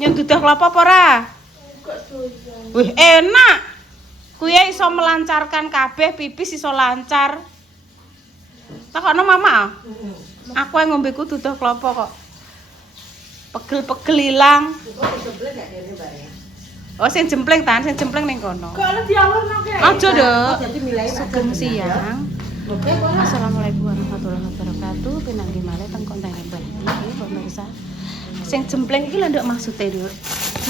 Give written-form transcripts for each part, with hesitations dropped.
Nyentuh kelapa apa ora? Wih, enak. Kuwi iso melancarkan kabeh, pipis iso lancar. Takokno mama. Aku yang ngombe ku duduh kelapa kok. Pegel-pegel ilang. Oh, sing jempleng tan, sing jempleng ning kono. Kok ala diawurno kae? Aja, Dok. Sugeng siang. Assalamualaikum warahmatullahi wabarakatuh. Pinanggih malih teng konten iki pemirsa. Sing jempleng iki lho Nduk maksude, Nduk.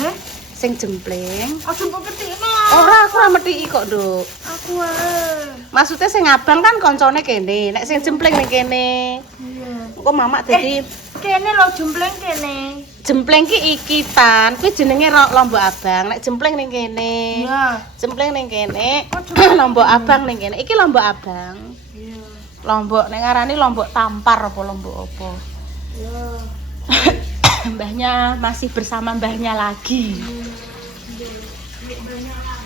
Hah? Sing jempleng. Aja mbok ketikno. Ora, aku ora metiki kok, Nduk. Aku wae. Maksudnya sing abang kan koncone kene, nek sing jempleng ning kene. Iya. Kok mama dadi Kene lho jempleng kene. jempleng ki iki tan, kuwi jenenge lombok abang. Nek jempleng ning kene. Iya. Jempleng ning kene, lombok abang ning kene. Iki lombok abang. Iya. Lombok nek ngarani lombok tampar apa lombok apa. Iya. Mbahnya masih bersama mbahnya lagi.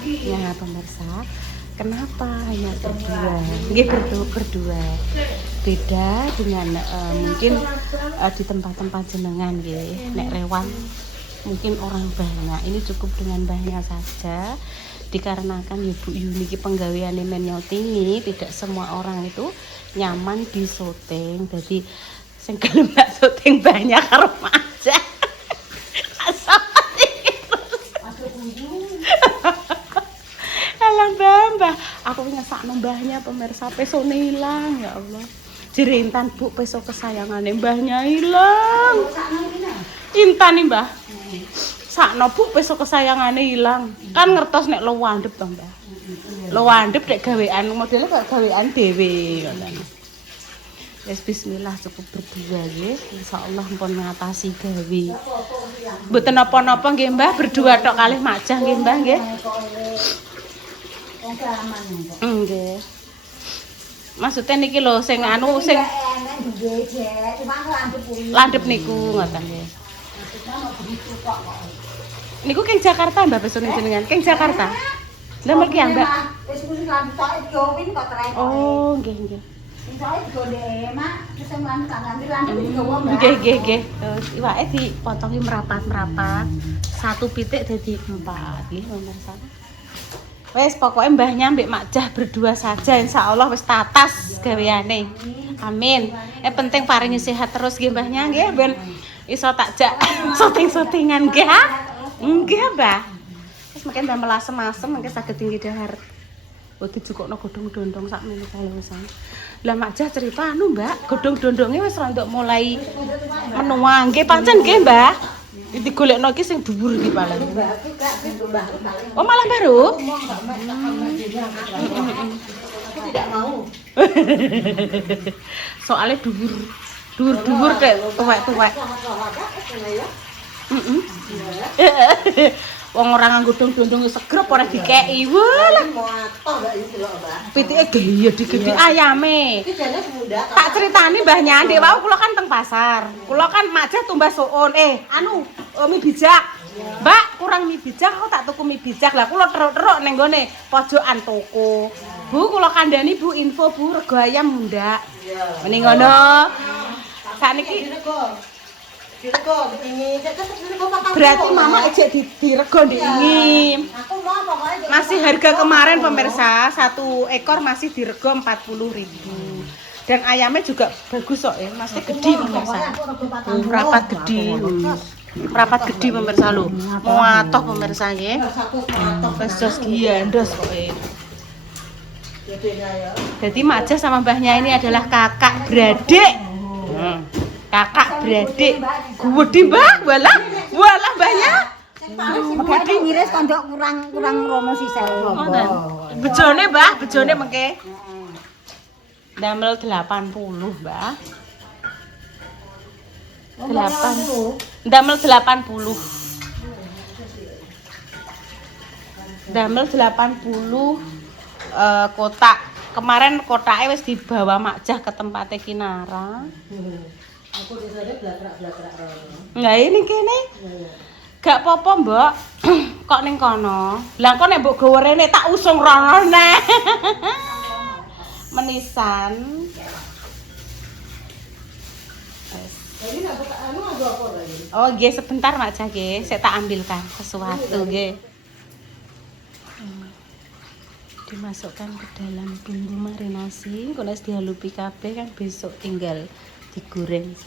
Ya pemirsa, kenapa hanya berdua? Nggih berdua. Beda dengan mungkin di tempat-tempat jenengan nggih. Nek Rewan mungkin orang banyak. Ini cukup dengan mbahnya saja. Dikarenakan ya Bu Yuni ki penggaweane men nyotingi, tidak semua orang itu nyaman di syuting. Jadi sing gelem nak syuting banyak karo aja. Alah Mbah, aku ngesakno mbahnya pemirsa pesone ilang ya Allah. Jerintan Bu peso kesayangane mbahnya ilang. Intan nih Mbah. Sakno Bu peso kesayangane ilang. Kan ngertos nek lo wandep to Mbah. Lo wandep nek gawean modele kok gawean dhewe ngoten. Wis bismillah cukup berdua nggih. Insyaallah pun ngatasi gawe. Mboten napa-napa nggih Mbah, berdua tok kalih majah nggih Mbah nggih. Nggih. Maksudnya niki lho sing anu sing landhep niku ngoten nggih. Niku keng Jakarta Mbah besone jenengan, keng Jakarta. Lah mergi ya Mbak. Oh, nggih nggih. Nggih. Iwake dipotongi merapat-merapat. Satu pitik dadi 4 nggih pemirsa. Wes pokoknya mbahnya mbek Makjah berdua saja insyaallah wis tatas gaweane. Amin. Penting paringi sehat terus nggih mbahnya nggih ben iso takjak syuting-syutingan nggih ha. Nggih Mbah. Wis mungkin mbah melasem-asem mengke saged tinggi dahar. Oh dijukukno godhong dondong sak menit kalesan. Lah Makjah cerita anu Mbak, godhong dondonge wis rondok mulai menua nggih pancen nggih Mbah. Digolekno iki sing dhuwur iki paling. Oh malah baru? Tidak mau. Soalnya dhuwur dek tuwek-tuwek. Wong ora nganggo dondong segrep ora dikeki. Walah. Pitike gaya digede ayame. Tak critani mbahnya ndek wau kula kan teng pasar. Kula kan Makjah tumbas suun. Mie bijak. Mbak, kurang mie bijak aku tak tuku mie bijak. Lah kula teruk-teruk ning gone pojokan toko. Bu, kula kandhani Bu info Bu rego ayam mundak. Mending ngono. Sakniki berarti mama ejek dirego diingi. Masih harga kemarin pemirsa, 1 ekor masih dirego 40.000. Dan ayamnya juga bagus kok ya, masih gede pemirsa. Rapat gede. Rapat gede pemirsa lho. Muatoh pemirsa nggih. Wis jos giandos kowe. Jadi Makjah sama mbahnya ini adalah kakak beradik. Kakak beradik. Gede Mbah, walah mbahnya. Makane ngiris kandok kurang rono sisel. Bejone Mbah, bejone mengke. Damel 80 Mbah. 80. Damel 80 kotak. Kemarin kotaknya wis dibawa Makjah ke tempatnya Kinara. Aku disare blakrak-blakrak rono. Nah ini kene. Gak apa-apa, Mbok. Kok ning kono. Lah kok nek mbok gawe rene tak usung rono neh. Menisan. Ini nek anu ada apa lagi? Oh, nggih sebentar Mak Jah nggih, saya tak ambilkan sesuatu nggih. Dimasukkan ke dalam bumbu marinasi, kalau dihalupi kabeh kan besok tinggal digoreng.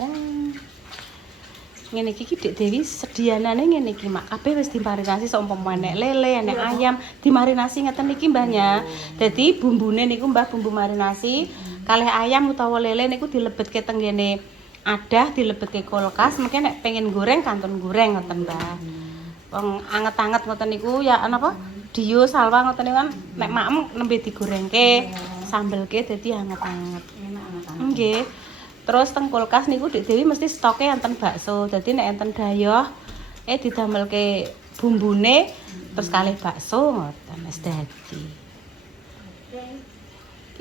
Ngene iki Dik Dewi sedianane ngene iki Mak, kabeh wis dimarinasi saumpama enek lele, enek ayam, dimarinasi ngeten iki Mbahnya. Dadi bumbune niku Mbah bumbu marinasi, kalih ayam utawa lele niku dilebetke teng ngene adah, dilebetke kulkas, mungkin nek pengen goreng kantun goreng ngoten Mbah. Wong anget-anget ngoten niku ya napa? Dio salwa ngoten niku kan nek makem nembe digorengke, sambelke dadi anget-anget. Nggih. Terus teng kulkas niku Dik Dewi mesti stoke enten bakso. Dadi nek enten dayoh didamelke bumbune terus kalih bakso ngoten wis dadi.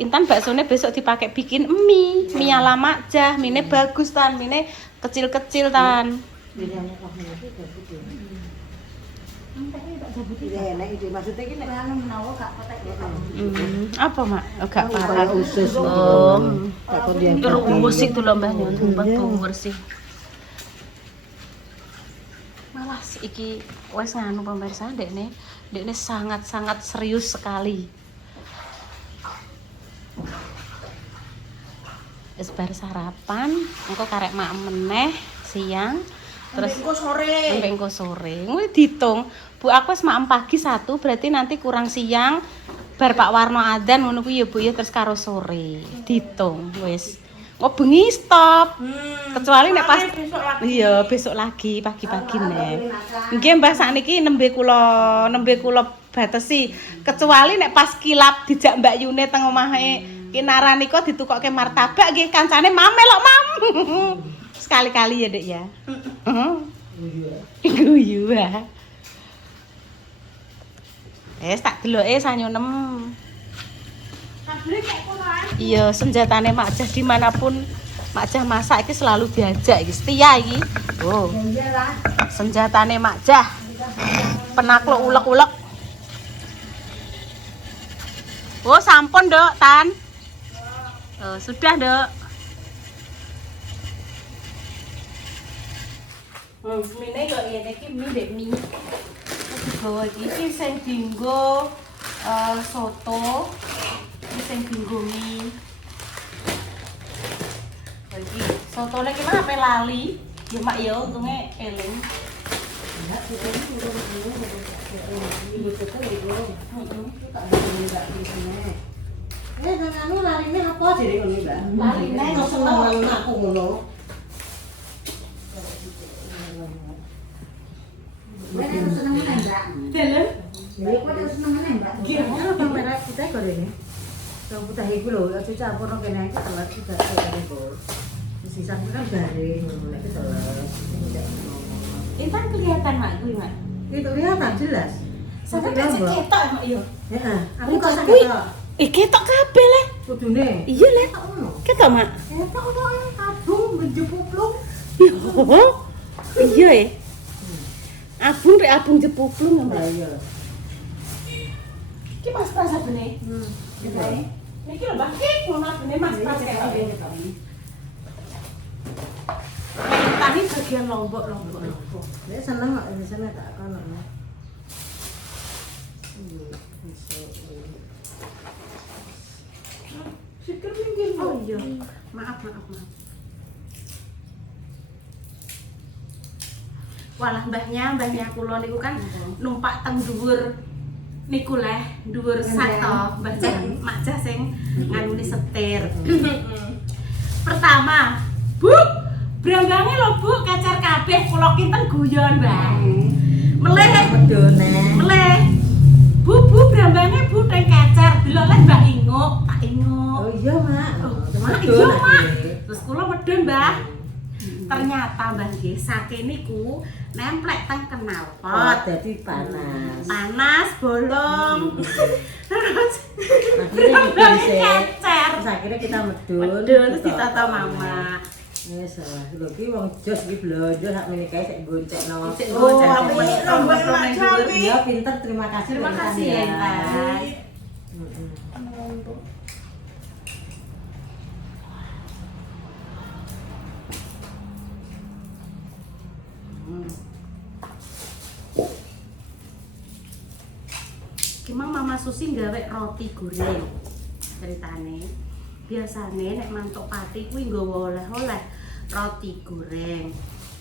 Intan baksone besok dipakai bikin mie ala Mak Jah, mie bagus tan, mie kecil-kecil tan. Apa Mak? Oh, gak parah usus. Oh. Musik tuh lho Mbah nyumpet sih. Malas iki wes nganu pemirsa dekne sangat-sangat serius sekali. Wis bar sarapan, engko karek mak meneh siang, terus engko sore. Kuwi diitung. Bu aku wis maem pagi 1, berarti nanti kurang siang bar Pak Warno adzan ngono kuwi ya Bu ya terus karo sore. Diitung wis. Kok bengi stop. Kecuali nek pas iya besok lagi pagi-pagi nek. Nggih Mbah sakniki nembe kula batesi. Kecuali nek pas kilap dijak Mbak Yune teng omahe Kinara nika ditukokke martabak nggih kancane mam melok mam. Sekali-kali ya Dek ya. Guyu ya. Tak deloke sanyonem. Iya, senjatane Mak Jah dimanapun Mak Jah masak iki selalu diajak iki, setia iki. Oh. Senjatane Mak Jah. Penakluk ulek-ulek. Oh, sampun, Dok, Tan. Oh, sudah, Dok. Mine kok ngene iki mie ndek mie. Digawa iki sing dienggo soto. Sing dienggo mie. Iki sotone ki mah ape lali. Ya Mak ya untunge eling. Anu larine apa jere ngono, Mbak? Larine seneng aku ngono. Nek seneng meneh, Mbak. Deleng. Ya kok seneng meneh, Mbak. Nggih, apa merah putih gorene. Yang putih iku lho, aja campurno kene iki telat iki gak kene. Sisa kan garing ngono nek telat. Intan kelihatan Mak kuwi, Mak. Itu kelihatan jelas. Sampai kasih ketok Mak yo. Heeh, aku Enggak, kok kuwi. ketok. Ketok kabeh le. Kudune. Iya le. Ketok Mak. Ketok kok abung menjepuplung. Yo. Iya ya. Abung rek abung jepuplung Mbak. Iya. Iki Mas Pras abene. Niki lho Mbak, iki ngono abene Mas Pras ketok. Tadi bagian lombok. Nek seneng kok biasane tak kono. Sikir pinggir. Oh iya. Maaf. Walah mbahnya kula niku kan numpak teng dhuwur niku leh, dhuwur sak to, Mbah Jah, Mak Jah sing nganune setir. Pertama, Bu, brambange lho Bu, kacar kabeh kula kinten guyon, Mbah. Meleh Bedone. Meleh. Bu, brambange Bu teng kacar, delok leh Mbak Inguk, tak Inguk. Oh iya, Mak. Iya, Mak. Terus kula medun, Mbah. Ternyata Mbah nggih, sake niku nemplek teng knalpot. Dadi panas. Panas bolong. Terus Akhirnya kecer. Terus akhirnya kita medun. Terus ditata Mama. Wes salah. Lho ki wong jos iki blonjo sak meneh kae sik goncekno. Oh, ini rombak dhuwur. Ya pinter, terima kasih. Terima kasih ya, Intan. Gimana Mama Susi gawe roti goreng ceritane. Biasane nek mantuk pati kuwi nggawa oleh-oleh roti goreng.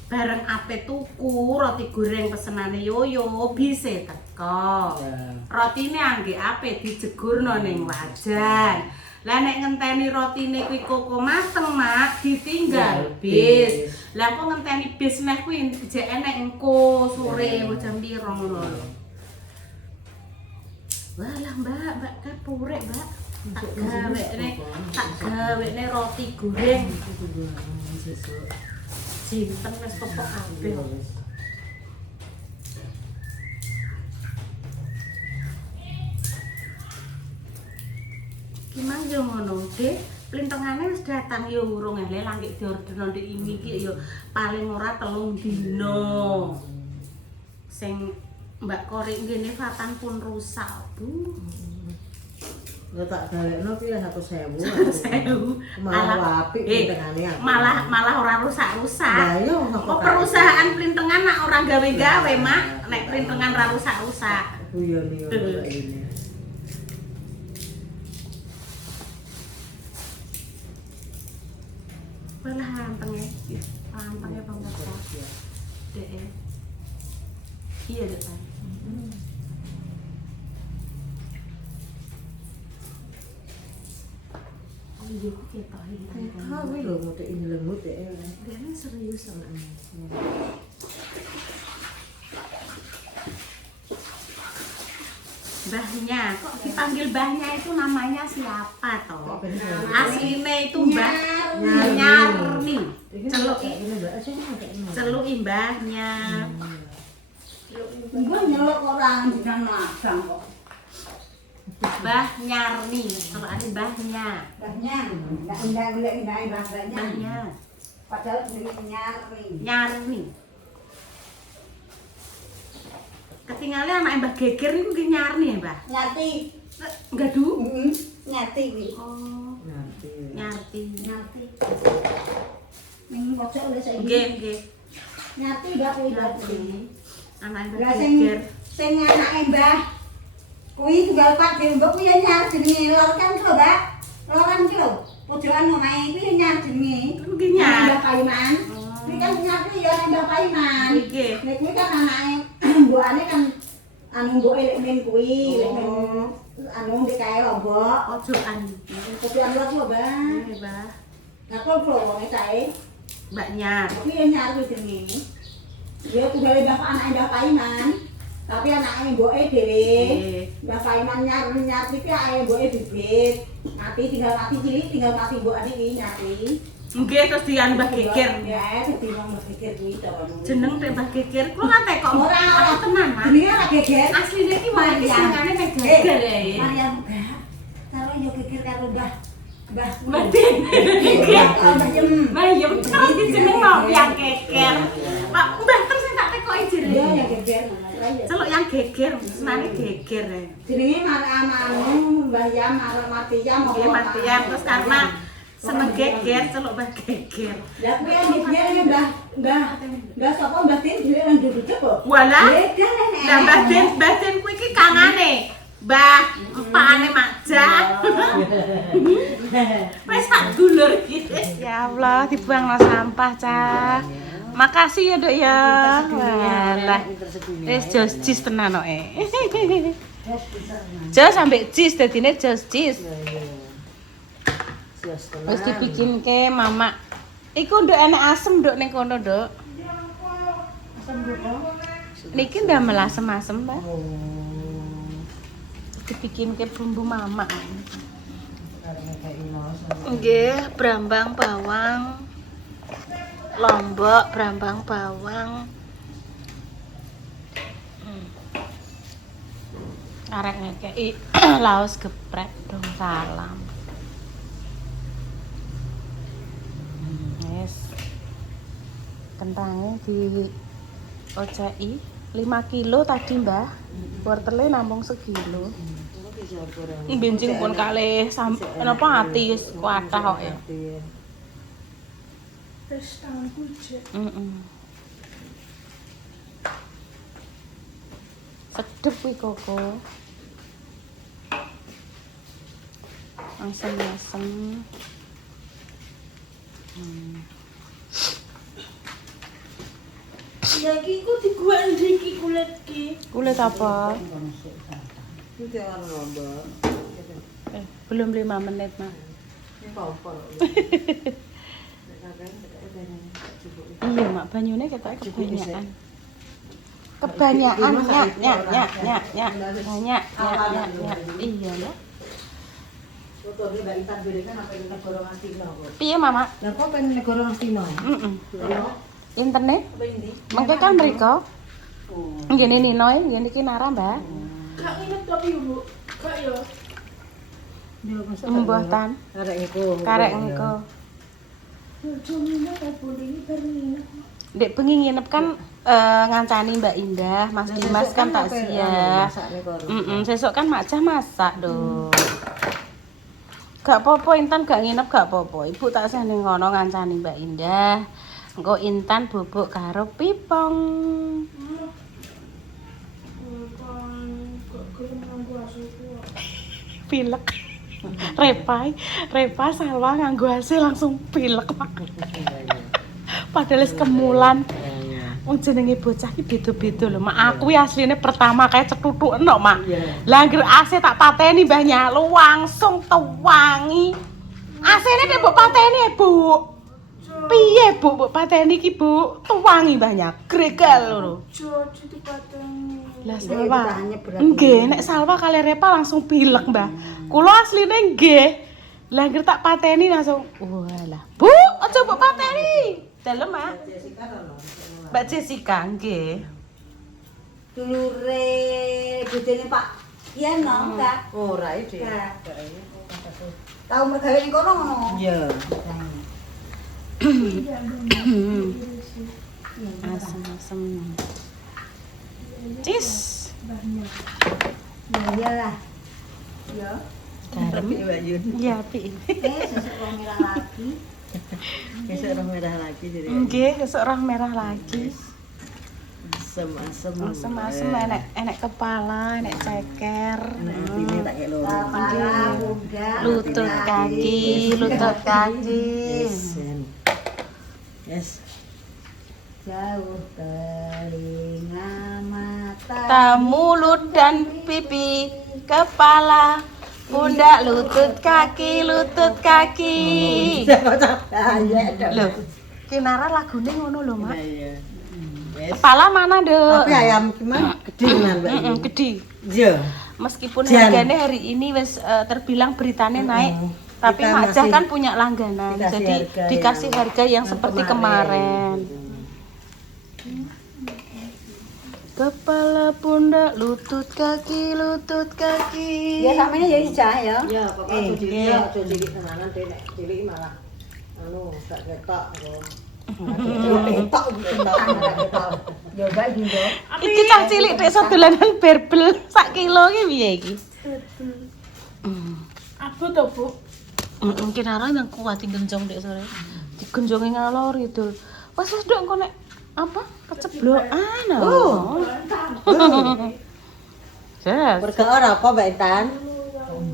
Bareng ape tuku roti goreng pesenane Yoyo bisa teko. Rotine angge ape dijegurno ning wajan. Lah nek ngenteni rotine kuwi koko mateng mak ditinggal bis. Lah kok ngenteni bis neh kuwi jek enek engko sore jam piro ngono lho. Walah Mbak kapurek Mbak. Tak gawene roti goreng. Jinten wis pokok kabeh. Gimana yo ngono, Dek? Plintengane wis datang yo urung ele langit diorderno ndek iki yo paling ora 3 dina. Sing Mbak Korek ngene Fatan pun rusak, Bu. Lah tak galekno ki 100.000. 100.000. Malah apik plintengane aku. Malah ora rusak-rusak. Lah iya kok perusahaan plintengan nak ora gawe-gawe, Mak. Nek plintengan ra rusak-rusak. Guyon yo ini. Walah lantenge. Lantenge pemirsa. Dek. Iya, Dek. Oh iya, aku ketohin tadi. Kuwi lho mutek ini lembut ya. Dia serius sama Mbahnya, kok dipanggil mbahnya itu namanya siapa toh? Aslinya itu Mbah Nyarni. Celuki mbahnya. Mbah nyelok orang dengan magang kok. Mbah Nyarni, kalau ada mbahnya. Mbahnya, enggak bahasanya. Mbahnya. Padahal ini Nyarni. Nyarni. Ketinggalan anak Mbah Geger niku ki Nyarni ya, Mbah? Nyati. Gadu? Nyati kuwi. Oh. Nyarti. Ning pojok oleh saiki. Nggih. Nyati Mbah kuwi Nyarti. Anak Mbah Lah Geger. sing anake Mbah kuwi tunggal Pak Dembok kuwi ya nyar jenenge lor kan to, Mbak. Loran ki lho. Pojokan omahe kuwi nyar jenenge. Kuwi nyar. Mbah Paiman. Kuwi kan nyati ya Mbah Paiman. Nggih. Nek kuwi kan anake mbokane kan anu mboke lek men kuwi, lek men anu ndek kae Lombok. Pojokan. Kopi anu lho, Mbak. Nggih, Mbah. Lah kok lho wong kae. Mbak Nyar. Kuwi ya nyar kuwi jenenge. Dia tunggale Mbah anake Mbah Paiman. Tapi anake mboke dhewe. Mbah Paiman nyar iki ae mboke bibit. Mati tinggal mati cilik, tinggal mati mbokane iki nyati. Nggih terus dian Mbah Geger. Ya, dadi wong Mbah Geger kuwi to. Jeneng teh Mbah Geger. Kok ngate kok Ora tenan, Mas. jenenge ora Geger. Asline iki wae singane mek Geger ya. Mariam Mbah. Karo yo Geger karo Mbah Batin. Mbah Jem. Mbah yo terus dijeneng mau yang Geger. Pak Mbah terus tak tekoki jenenge. Iya ya Geger. Celuk yang Geger, senane Geger. Jenenge Anu Mbah Yam karo Martiyam Nggih Martian terus karena seneng Geger, celuk Mbah Geger. Lah kuwi jenenge Mbah sapa Mbah Tin dhewe nang duduk kok. Walah. Beda nek. Lah Mbah Tin kuwi iki kangane. Mbah, empane Makjah. Wes tak dulur iki. Ya Allah, dibuangno sampah, Cah. Makasih ya, Dok ya. Walah. Wis jos jis tenan kok. Jos sampe jis dadine jos jis. Wis dibikinke Mama. Iku nduk enek asem nduk ning kono, Nduk. Asam buko. Niki ndamel asem-asem, Mbak. Dibikinke bumbu Mama. Nggih, brambang bawang. Lombok, brambang bawang. Arek ngekeki laos geprek dong salam. Yes. Kentangnya di oceki 5 kilo tadi, Mbah. Wortele namung sekilo. Benjing pun kalih napa ati wis kuatah kok ya. Terus tangan kucek. Sedep kuwi koko. Asem-asem. Ya iki ku digawani iki kulit ki. Kulit apa? Itu orang lombok. Belum 5 menit, Mah. Ini kompor. Iya, Mak, banyune ketoke kebanyakan. Kebanyakan nyak. Banyak nyak. Iya, Mbak. Fotonya Mbak Intan berikan apa ini negara Ngastina kok. Piye, Mama? Lah kok pengen negara Ngastina? Heeh. Lho, Internet? apa ini? Mengke kan mriko. Oh. Ngene Ninoy, ngene iki Nara, Mbak. Gak nginep tapi Bu. Gak ya. Yo masa Mbah Tan. karek iku. Karek engko. Bojo nginep ta boleh bar nginep. Dek bengi nginep kan ngancani Mbak Indah, Mas Dimas kan tak siap. Sesuk kan Mak Cah masak dong. Gak apa-apa Intan gak nginep gak apa-apa. Ibu tak sih ning ngono ngancani Mbak Indah. Engko Intan bubuk karo pipong. Kan gak gelem nganggo asuku. Pilek. Repa Salwa nganggo hasil langsung pilek, Pak. Padahal wis kemulan. Wong jenenge bocah iki beda-beda lho, Mak. Aku iki asline pertama kayak cetutuk enok, Mak. Lah anggere AC tak pateni Mbah Nyalu langsung tewangi. AC-ne nek mbok pateni ya, Bu. Piye, Bu, mbok pateni iki, Bu? Tewangi Mbah Nyak. Gregal lho. Jojo dipateni. Lah Salwa. Nggih, nek Salwa kali Repa langsung pilek, Mbah. Kula asline nggih. Lah anggere tak pateni langsung, walah. Bu, aja mbok pateni. Dalem, Mak. Mbak Jessica nggih. Dulure bojone Pak Ian no, Kak. Ora iki. Kak. Tau mergawe ning kono ngono. Iya. Asem-asem. Cis. Ya iyalah. Ya. Garam. Mbak Yun. Iya, Pi. Sesuk rong merah lagi. Besok orang merah lagi jadi. Nggih, besok roh merah lagi. Asem-asem. Asem-asem enek kepala, enek ceker. Ini tak kayak loro. Kepala, pundak, Lutut kaki. Yes. Yes. jauh telinga mata. Ta mulut dan pipi, kepala, pundak, lutut kaki. Loh, Kinara lagune ngono lho, Mak. Iya. Yes. Kepala mana, Dek? Tapi ayam gimana? Gede kan, Mbak? Gede. Iya. Meskipun Jan. harganya hari ini wis terbilang beritanya naik, tapi Kita Mak Jah masih kan punya langganan, dikasih jadi harga dikasih yang- harga yang seperti kemarin. Kepala, pundak, lutut kaki. Ya sampeyan ya Ija ya. Ya, pokoknya Eh, cilik ya, aja cilik tenanan deh, nek cilik malah anu gak ketok kok. Ketok gitu ketok. Ya baik gitu. Iki cah cilik dek dolanan berbel sak kilo iki piye iki? Aku to, Bu. Mungkin arah yang kuat digenjong dek sore. Digenjongi ngalor itu. Wes dok engko nek apa? Keceblokan. Oh. Jas. Mergo ora apa Mbak Intan?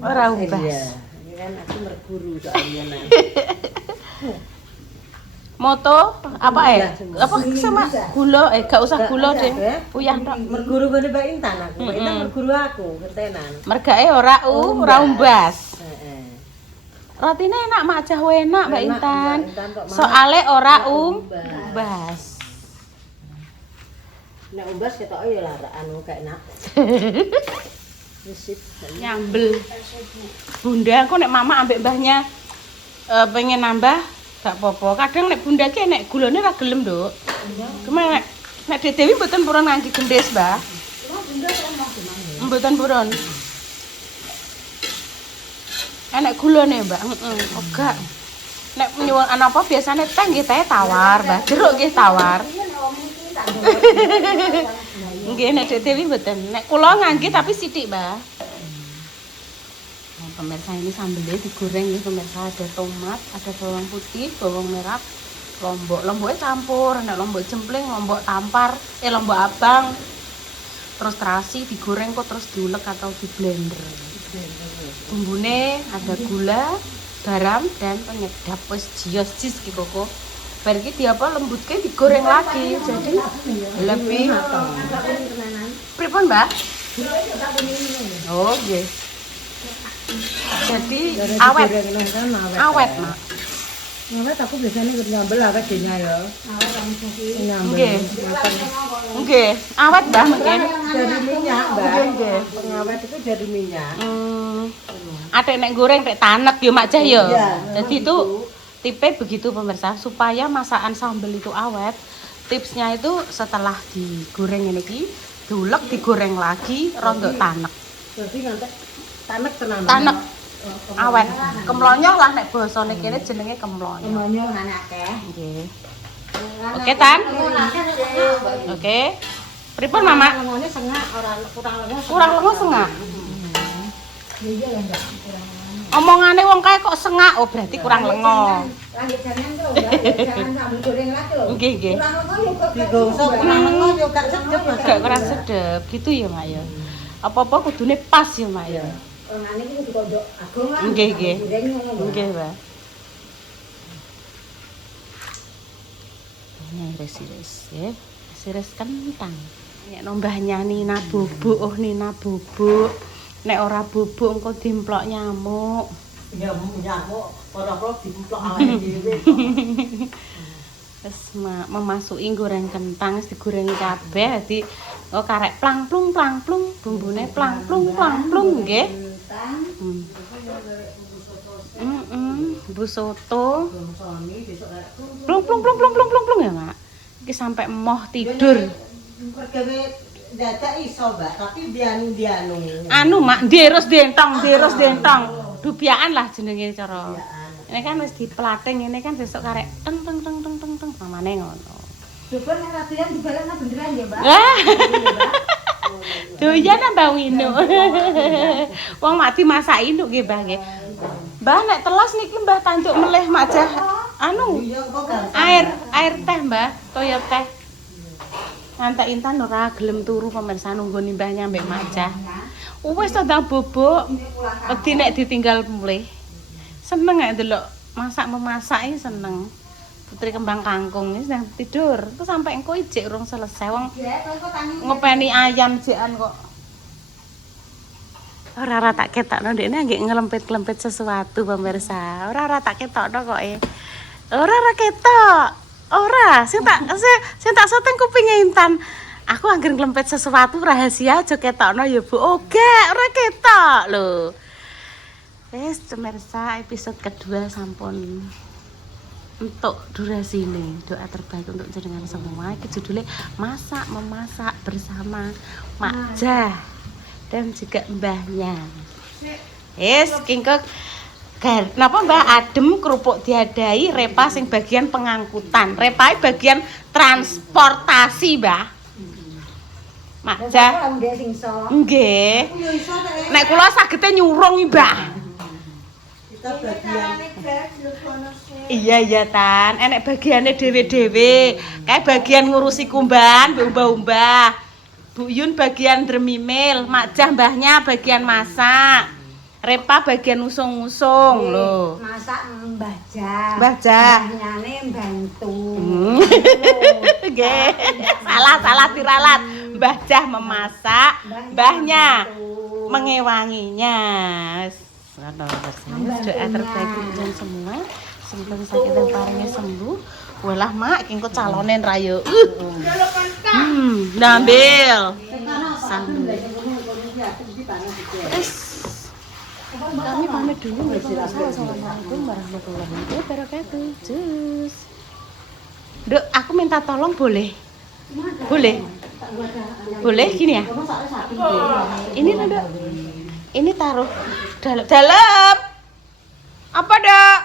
Ora Iya. ubah. Ini kan aku merguru soalnya nah. Moto apa Apa sama gula gak usah gula deh. Uyah tok. Merguru gone Mbak Intan aku. Mbak Intan merguru aku, gentenan. Mergae ora umbas. Heeh. Rotine enak Mak Jah enak Mbak Enak, Intan. Mbak Intan kok malah Soale ora umbas. umbas. Nek umbas ketoke ya lara anu gak enak. Wis Nyambel. Bunda aku nek mama ambek mbahnya pengen nambah gak apa-apa. Kadang nek bunda ki nek gulane ora gelem, Nduk. Kemana nek Dek Dewi mboten purun ngangge gendhes, Mbah. Mboten purun. Enek gulane, Mbak. Heeh, ogak. Nek nyuwun apa biasane teh nggih teh tawar, Mbah. Jeruk nggih tawar. Nggih nek Dek Dewi mboten. Nek kula ngangge tapi sithik, Mbah. Nah, pemirsa ini sambelnya digoreng nih pemirsa, ada tomat, ada bawang putih, bawang merah, lomboknya campur, ada lombok jempling, lombok tampar, lombok abang, terus terasi digoreng kok terus diulek atau di blender. Bumbune ada gula, garam dan penyedap wis jios jis ki koko. Bar iki diapa lembutke digoreng lagi jadi lebih pripun, Mbak? Oh, nggih. Jadi awet. Awet, Mak. Awet aku biasanya nyambel awet dene ya. Nyambel. Nggih. Nggih, awet Mbah mungkin. Dari minyak, Mbak. Nggih. Pengawet itu dari minyak. Atek nek goreng tek tanek ya Mak Jah ya. Iya. Jadi itu tipe begitu pemirsa supaya masakan sambal itu awet. Tipsnya itu setelah digoreng ini ki, diulek digoreng lagi rondok tanek. Jadi ngantek tanek tenan. Tanek awet. Kemlonyong lah nek basane kene jenenge kemlonyong. Semuanya anak akeh. Nggih. Oke, Tan. Oke. Pripun, Mama? Lengone sengak ora kurang lengo. Kurang lengo sengak. Iya ya, Mbak. Omongane wong kae kok sengak, oh berarti kurang lengo. Lanjut jangan tuh, Mbak. Jangan sambal goreng lagi loh. Nggih, nggih. Kurang lengo yo kok. Digosok kurang lengo yo gak sedep. Gak kurang sedep gitu ya, Mak ya. Apa-apa kudune pas ya, Mak ya. Ngene iki kudu kondok agung lah. Nggih, nggih. Goreng ngono, Mbak. Nggih, Mbak. Ini res-res ya. Res kentang. Nek nombah nyani Nina bubuk, oh Nina bubuk. Nek ora bubuk engko dimplok nyamuk. Ya nyamuk ora-ora dimplok awake dhewe. Terus memasuki goreng kentang wis digorengi kabeh dadi oh karek plang-plung bumbune plang-plung nggih. Bu soto. Plung ya, Mak. Iki sampai emoh tidur. Pergawe dadak iso, Mbak, tapi dianu. Anu, Mak, nderus dentong. Dubiaan lah jenenge cara. Ini kan wis diplating ini kan besok karek teng pamane ngono. Coba nek latihan dibalekna beneran ya, Mbak. Doyan Mbak Wino. Wong mak dimasak induk nggih, Mbah nggih. Mbah nek telas niki Mbah tanjuk melih Mak Jah. Anu, air teh, Mbah, toya teh. Ngantek Intan ora gelem turu pemirsa nunggu nimbahnya mbek Mak Jah. Wis to ndang bubuk. Wedi nek ditinggal mulih. Seneng gak ndelok memasak iki seneng. Putri kembang kangkung ini sedang tidur. Terus sampai engko ijik urung selesai wong ngopeni ayam jikan kok. Ora tak ketokno ndekne nggih ngelempit-lempit sesuatu pemirsa. Ora tak ketokno kok Ora ketok. Ora, sing tak seteng kupinge Intan. Aku anggere nglempit sesuatu rahasia aja ketokno ya Bu. Oke, ora ketok lho. Wes pemirsa episode kedua sampun untuk durasi ini. Doa terbaik untuk jenengan semua. Iki judulnya memasak bersama Mak Jah dan juga mbahnya. Yes, kingkok. Napa Mbah adem kerupuk diadai Repa sing bagian pengangkutan. Repa bagian transportasi, Mbah. Mak Jah. Nggih. Nek kula sagete nyurung, Mbah. Kita bagian Iya Tan, enek bagiane dhewe-dhewe. Kayak bagian ngurusi kumban, umbah-umbah. Bu Yun bagian dremimil, Mak Jah mbahnya bagian masak. Repa bagian usung-usung lho. Masak Mbah Jah. Mbah Jah. Mbahnyane bantu. Nggih. Salah diralat. Mbah Jah memasak, mbahnya mengewanginya. Doa terbaik untuk semua. Semoga sakit dan parahnya sembuh. Walah Mak, engko calonen rayo. Nambil. Sambil. Kami pamit dulu. Assalamualaikum warahmatullahi wabarakatuh. Cus. Duk, aku minta tolong boleh? Boleh? Boleh gini ya? Ini Duk. Ini taruh dalam. Apa, Dok?